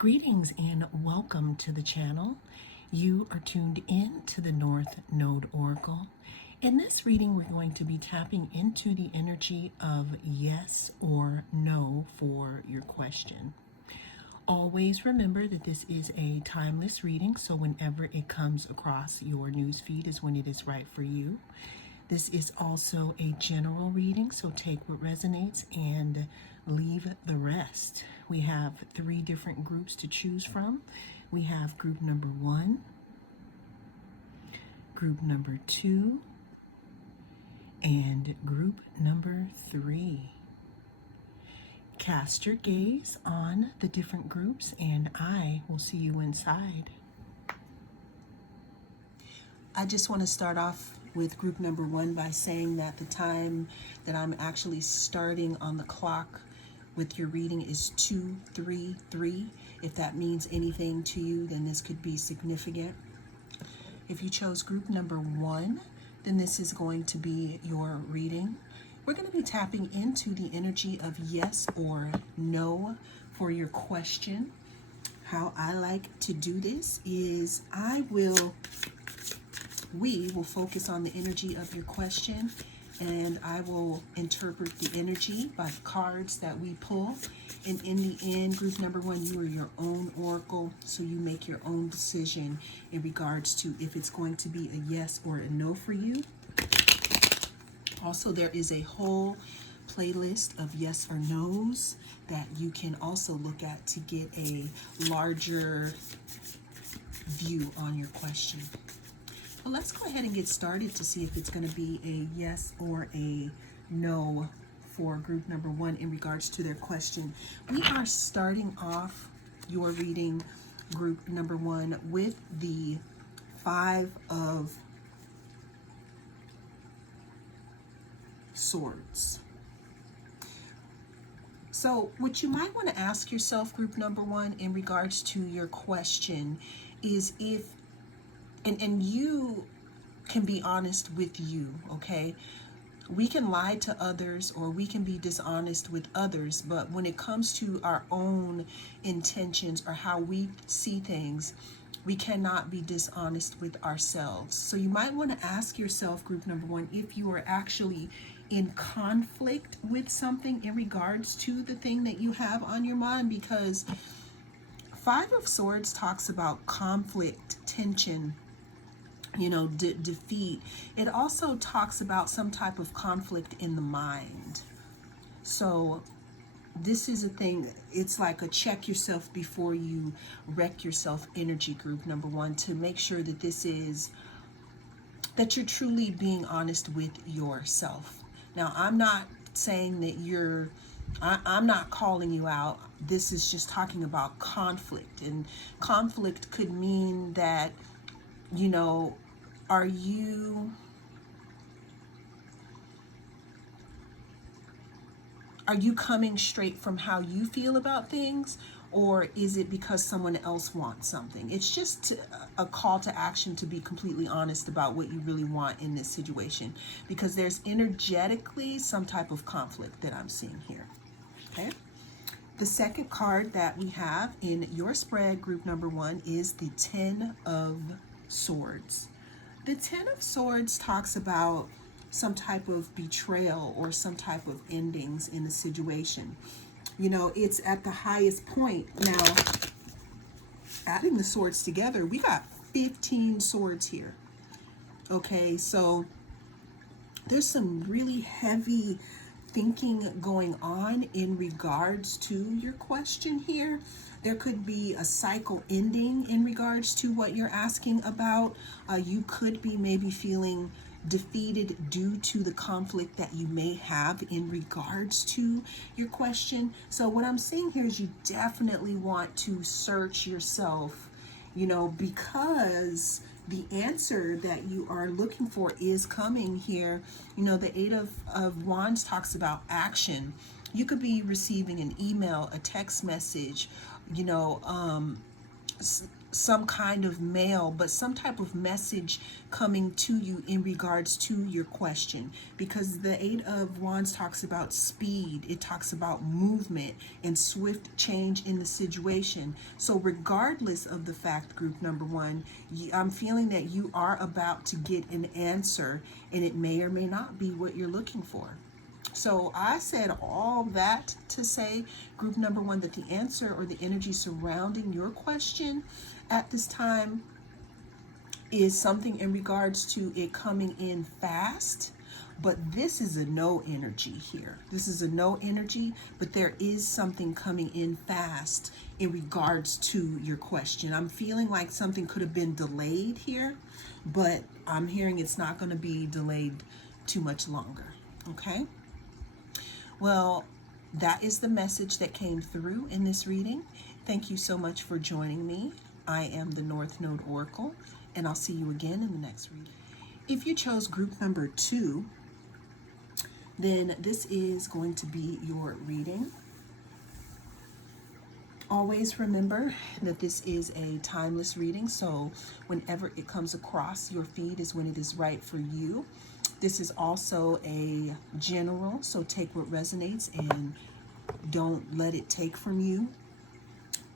Greetings and welcome to the channel. You are tuned in to the North Node Oracle. In this reading, we're going to be tapping into the energy of yes or no for your question. Always remember that this is a timeless reading, so whenever it comes across your newsfeed is when it is right for you. This is also a general reading, so take what resonates and leave the rest. We have 3 different groups to choose from. We have group number 1, group number 2, and group number 3. Cast your gaze on the different groups, and I will see you inside. I just want to start off with group number 1 by saying that the time that I'm actually starting on the clock with your reading is 2:33. If that means anything to you, then this could be significant. If you chose group number 1, then this is going to be your reading. We're going to be tapping into the energy of yes or no for your question. How I like to do this is we will focus on the energy of your question, and I will interpret the energy by the cards that we pull. And in the end, group number 1, you are your own oracle, so you make your own decision in regards to if it's going to be a yes or a no for you. Also, there is a whole playlist of yes or no's that you can also look at to get a larger view on your question. Well, let's go ahead and get started to see if it's going to be a yes or a no for group number 1 in regards to their question. We are starting off your reading, group number 1, with the 5 of Swords. So what you might want to ask yourself, group number 1, in regards to your question is if and you can be honest with you, okay? We can lie to others or we can be dishonest with others, but when it comes to our own intentions or how we see things, we cannot be dishonest with ourselves. So you might want to ask yourself, group number 1, if you are actually in conflict with something in regards to the thing that you have on your mind, because 5 of Swords talks about conflict, tension, defeat. It also talks about some type of conflict in the mind. So this is a thing, it's like a check yourself before you wreck yourself energy, group number 1, to make sure that that you're truly being honest with yourself. Now, I'm not saying that I'm not calling you out. This is just talking about conflict, and conflict could mean that are you coming straight from how you feel about things, or is it because someone else wants something? It's just a call to action to be completely honest about what you really want in this situation, because there's energetically some type of conflict that I'm seeing here. Okay. The second card that we have in your spread, group number 1, is the 10 of Swords. The 10 of Swords talks about some type of betrayal or some type of endings in the situation. It's at the highest point. Now, adding the swords together, we got 15 swords here. Okay, so there's some really heavy thinking going on in regards to your question here. There could be a cycle ending in regards to what you're asking about. You could be maybe feeling defeated due to the conflict that you may have in regards to your question. So what I'm saying here is you definitely want to search yourself, because the answer that you are looking for is coming here. The 8 of Wands talks about action. You could be receiving an email, a text message, some kind of mail, but some type of message coming to you in regards to your question, because the Eight of Wands talks about speed, it talks about movement and swift change in the situation. So regardless of the fact, group number one, I'm feeling that you are about to get an answer, and it may or may not be what you're looking for. So I said all that to say, group number one, that the answer or the energy surrounding your question at this time is something in regards to it coming in fast. But this is a no energy here. This is a no energy, but there is something coming in fast in regards to your question. I'm feeling like something could have been delayed here, but I'm hearing it's not going to be delayed too much longer. Okay? Well, that is the message that came through in this reading. Thank you so much for joining me. I am the North Node Oracle, and I'll see you again in the next reading. If you chose group number 2, then this is going to be your reading. Always remember that this is a timeless reading, so whenever it comes across your feed is when it is right for you. This is also a general, so take what resonates and don't let it take from you.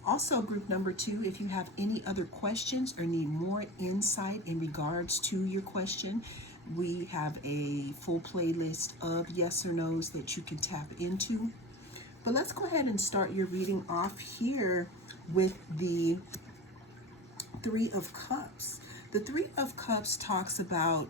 Also, group number 2, if you have any other questions or need more insight in regards to your question, we have a full playlist of yes or no's that you can tap into. But let's go ahead and start your reading off here with the Three of Cups. The Three of Cups talks about,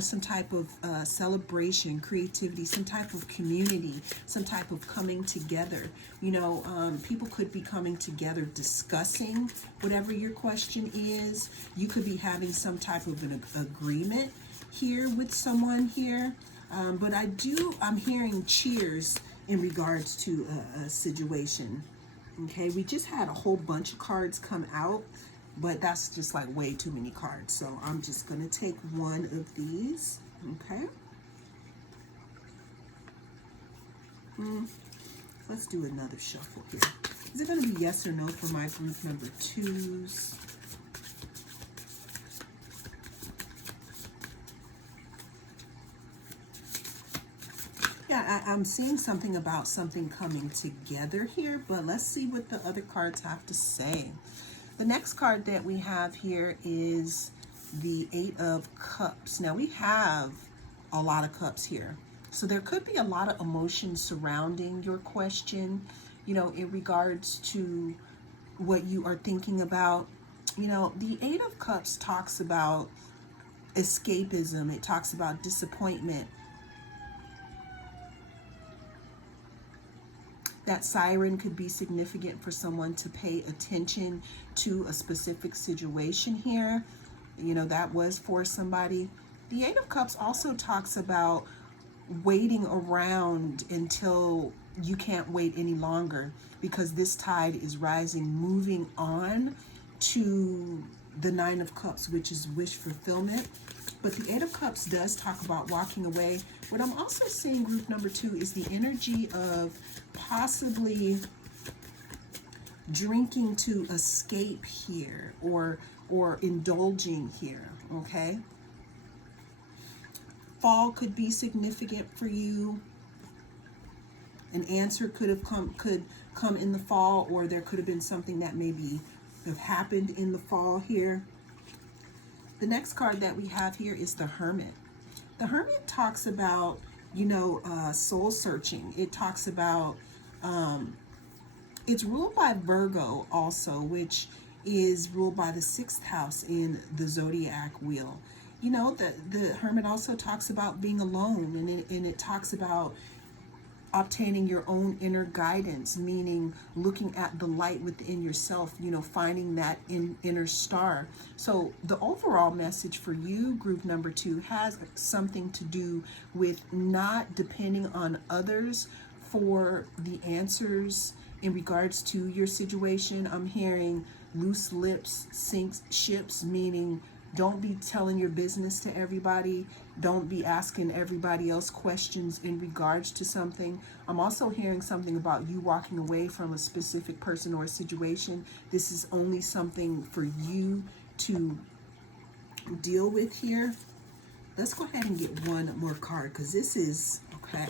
some type of celebration, creativity, some type of community, some type of coming together. People could be coming together discussing whatever your question is. You could be having some type of an agreement here with someone here. But I'm hearing cheers in regards to a situation. Okay, we just had a whole bunch of cards come out, but that's just like way too many cards. So I'm just going to take one of these. Okay. Let's do another shuffle here. Is it going to be yes or no for my group number 2s? Yeah, I'm seeing something about something coming together here, but let's see what the other cards have to say. The next card that we have here is the Eight of Cups. Now we have a lot of cups here. So there could be a lot of emotions surrounding your question, in regards to what you are thinking about. The Eight of Cups talks about escapism. It talks about disappointment. That siren could be significant for someone to pay attention to a specific situation here. That was for somebody. The Eight of Cups also talks about waiting around until you can't wait any longer, because this tide is rising, moving on to the Nine of Cups, which is wish fulfillment. But the Eight of Cups does talk about walking away. What I'm also seeing, group number 2, is the energy of possibly drinking to escape here, or indulging here. Okay. Fall could be significant for you. An answer could come in the fall, or there could have been something that maybe have happened in the fall here. The next card that we have here is the Hermit. The Hermit talks about, soul searching. It talks about, it's ruled by Virgo also, which is ruled by the 6th house in the zodiac wheel. The Hermit also talks about being alone, and it talks about obtaining your own inner guidance, meaning looking at the light within yourself, finding that inner star. So the overall message for you, group number 2, has something to do with not depending on others for the answers in regards to your situation. I'm hearing loose lips sink ships, meaning don't be telling your business to everybody. Don't be asking everybody else questions in regards to something. I'm also hearing something about you walking away from a specific person or a situation. This is only something for you to deal with here. Let's go ahead and get one more card, because this is, okay.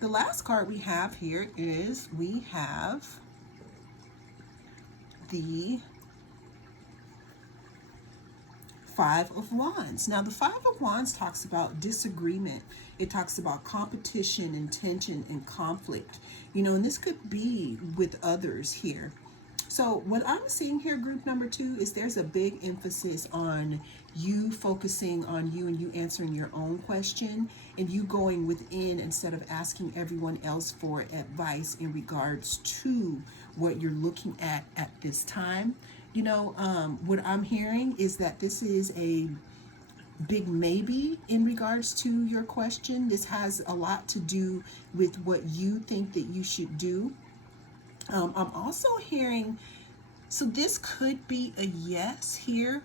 The last card we have here is, we have the Five of Wands. Now, the Five of Wands talks about disagreement. It talks about competition and tension and conflict. You know, and this could be with others here. So what I'm seeing here, group number 2, is there's a big emphasis on you focusing on you and you answering your own question and you going within instead of asking everyone else for advice in regards to what you're looking at this time. You know, what I'm hearing is that this is a big maybe in regards to your question. This has a lot to do with what you think that you should do. I'm also hearing, so this could be a yes here,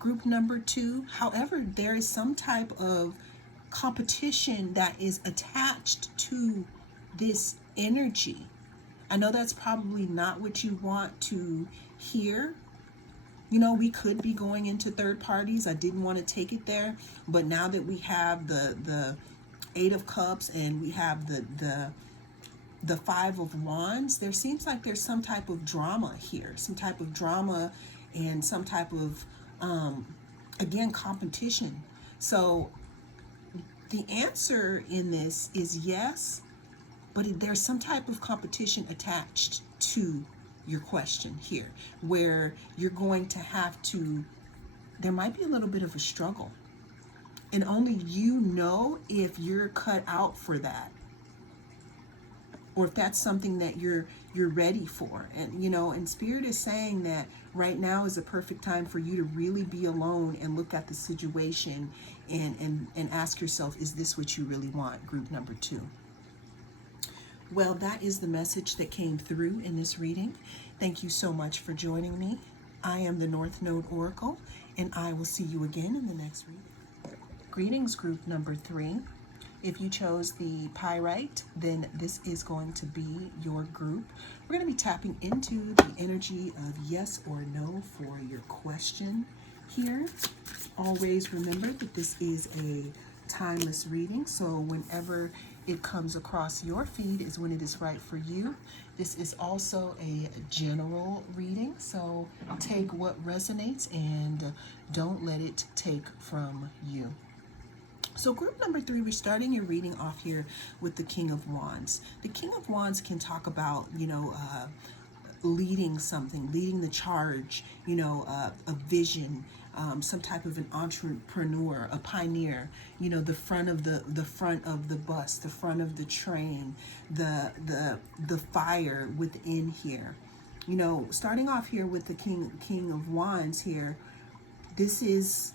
group number 2. However, there is some type of competition that is attached to this energy. I know that's probably not what you want to hear. You know, we could be going into third parties. I didn't want to take it there, but now that we have the Eight of Cups and we have the Five of Wands, there seems like there's some type of drama here, some type of drama and some type of, again, competition. So the answer in this is yes, but there's some type of competition attached to your question here, where you're going to have to, there might be a little bit of a struggle. And only you know if you're cut out for that, or if that's something that you're ready for. And you know, and Spirit is saying that right now is a perfect time for you to really be alone and look at the situation and ask yourself, is this what you really want, group number 2? Well, that is the message that came through in this reading. Thank you so much for joining me. I am the North Node Oracle, and I will see you again in the next reading. Greetings, group number 3. If you chose the pyrite, then this is going to be your group. We're going to be tapping into the energy of yes or no for your question here. Always remember that this is a timeless reading, so whenever it comes across your feed is when it is right for you. This is also a general reading, so take what resonates and don't let it take from you. So group number 3, we're starting your reading off here with the King of Wands. The King of Wands can talk about, you know, leading something, leading the charge, you know, a vision, some type of an entrepreneur, a pioneer, you know, the front of the bus, the front of the train, the fire within here. You know, starting off here with the King of Wands here, this is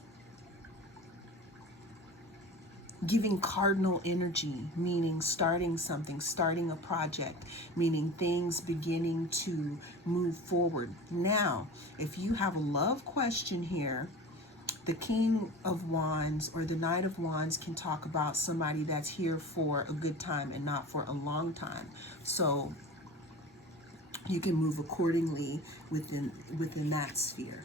giving cardinal energy, meaning starting something, starting a project, meaning things beginning to move forward. Now, if you have a love question here, the King of Wands or the Knight of Wands can talk about somebody that's here for a good time and not for a long time. So you can move accordingly within that sphere.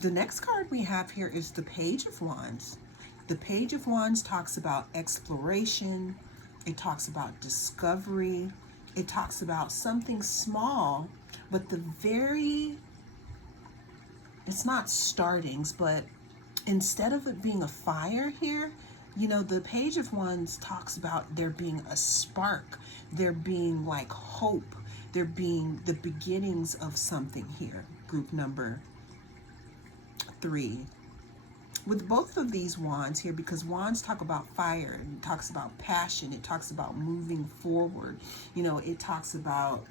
The next card we have here is the Page of Wands. The Page of Wands talks about exploration. It talks about discovery. It talks about something small, but it's not startings, but instead of it being a fire here, you know, the Page of Wands talks about there being a spark, there being like hope, there being the beginnings of something here, group number 3. With both of these wands here, because wands talk about fire, it talks about passion, it talks about moving forward, you know, it talks about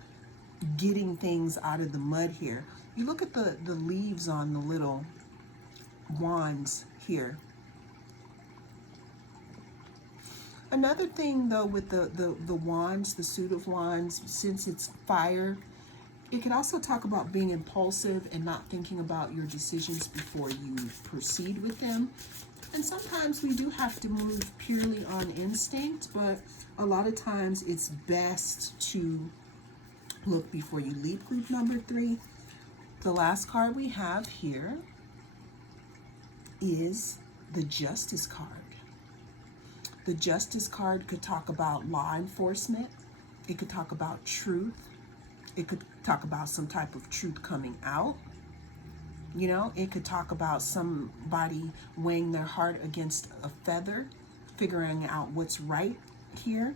getting things out of the mud here. You look at the leaves on the little wands here. Another thing though with the wands, the suit of wands, since it's fire, It could also talk about being impulsive and not thinking about your decisions before you proceed with them. And sometimes we do have to move purely on instinct, but a lot of times it's best to look before you leap, group number 3. The last card we have here is the Justice card. The Justice card could talk about law enforcement. It could talk about truth. It could talk about some type of truth coming out. You know, it could talk about somebody weighing their heart against a feather, figuring out what's right here.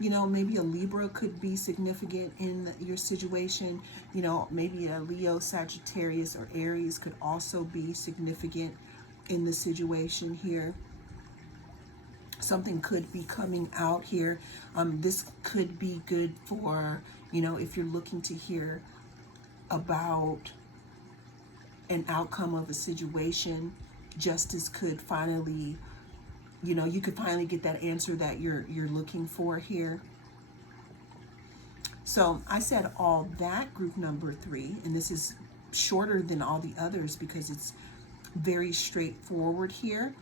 You know, maybe a Libra could be significant in your situation. You know, maybe a Leo, Sagittarius, or Aries could also be significant in the situation here. Something could be coming out here. This could be good for, you know, if you're looking to hear about an outcome of a situation. Justice could finally, you know, you could finally get that answer that you're looking for here. So I said all that, group number 3, and this is shorter than all the others because it's very straightforward here.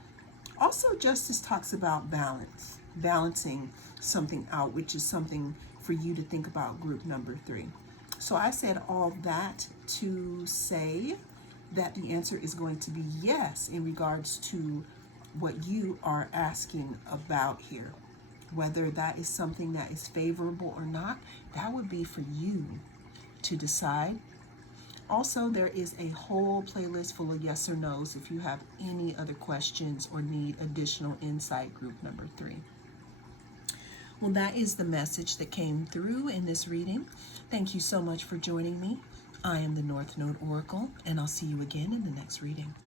Also, Justice talks about balance, balancing something out, which is something for you to think about, group number 3. So I said all that to say that the answer is going to be yes in regards to what you are asking about here. Whether that is something that is favorable or not, that would be for you to decide. Also, there is a whole playlist full of yes or no's if you have any other questions or need additional insight, group number 3. Well, that is the message that came through in this reading. Thank you so much for joining me. I am the North Node Oracle, and I'll see you again in the next reading.